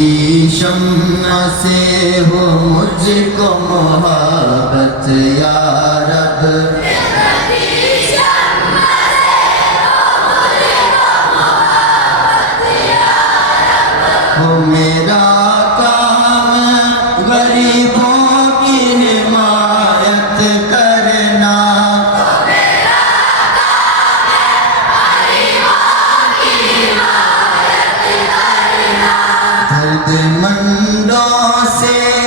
किसी शम्मा से हो मुझको मोहब्बत या रब, हो मेरा काम गरीबों की हिमायत करना, दर्दमंदों से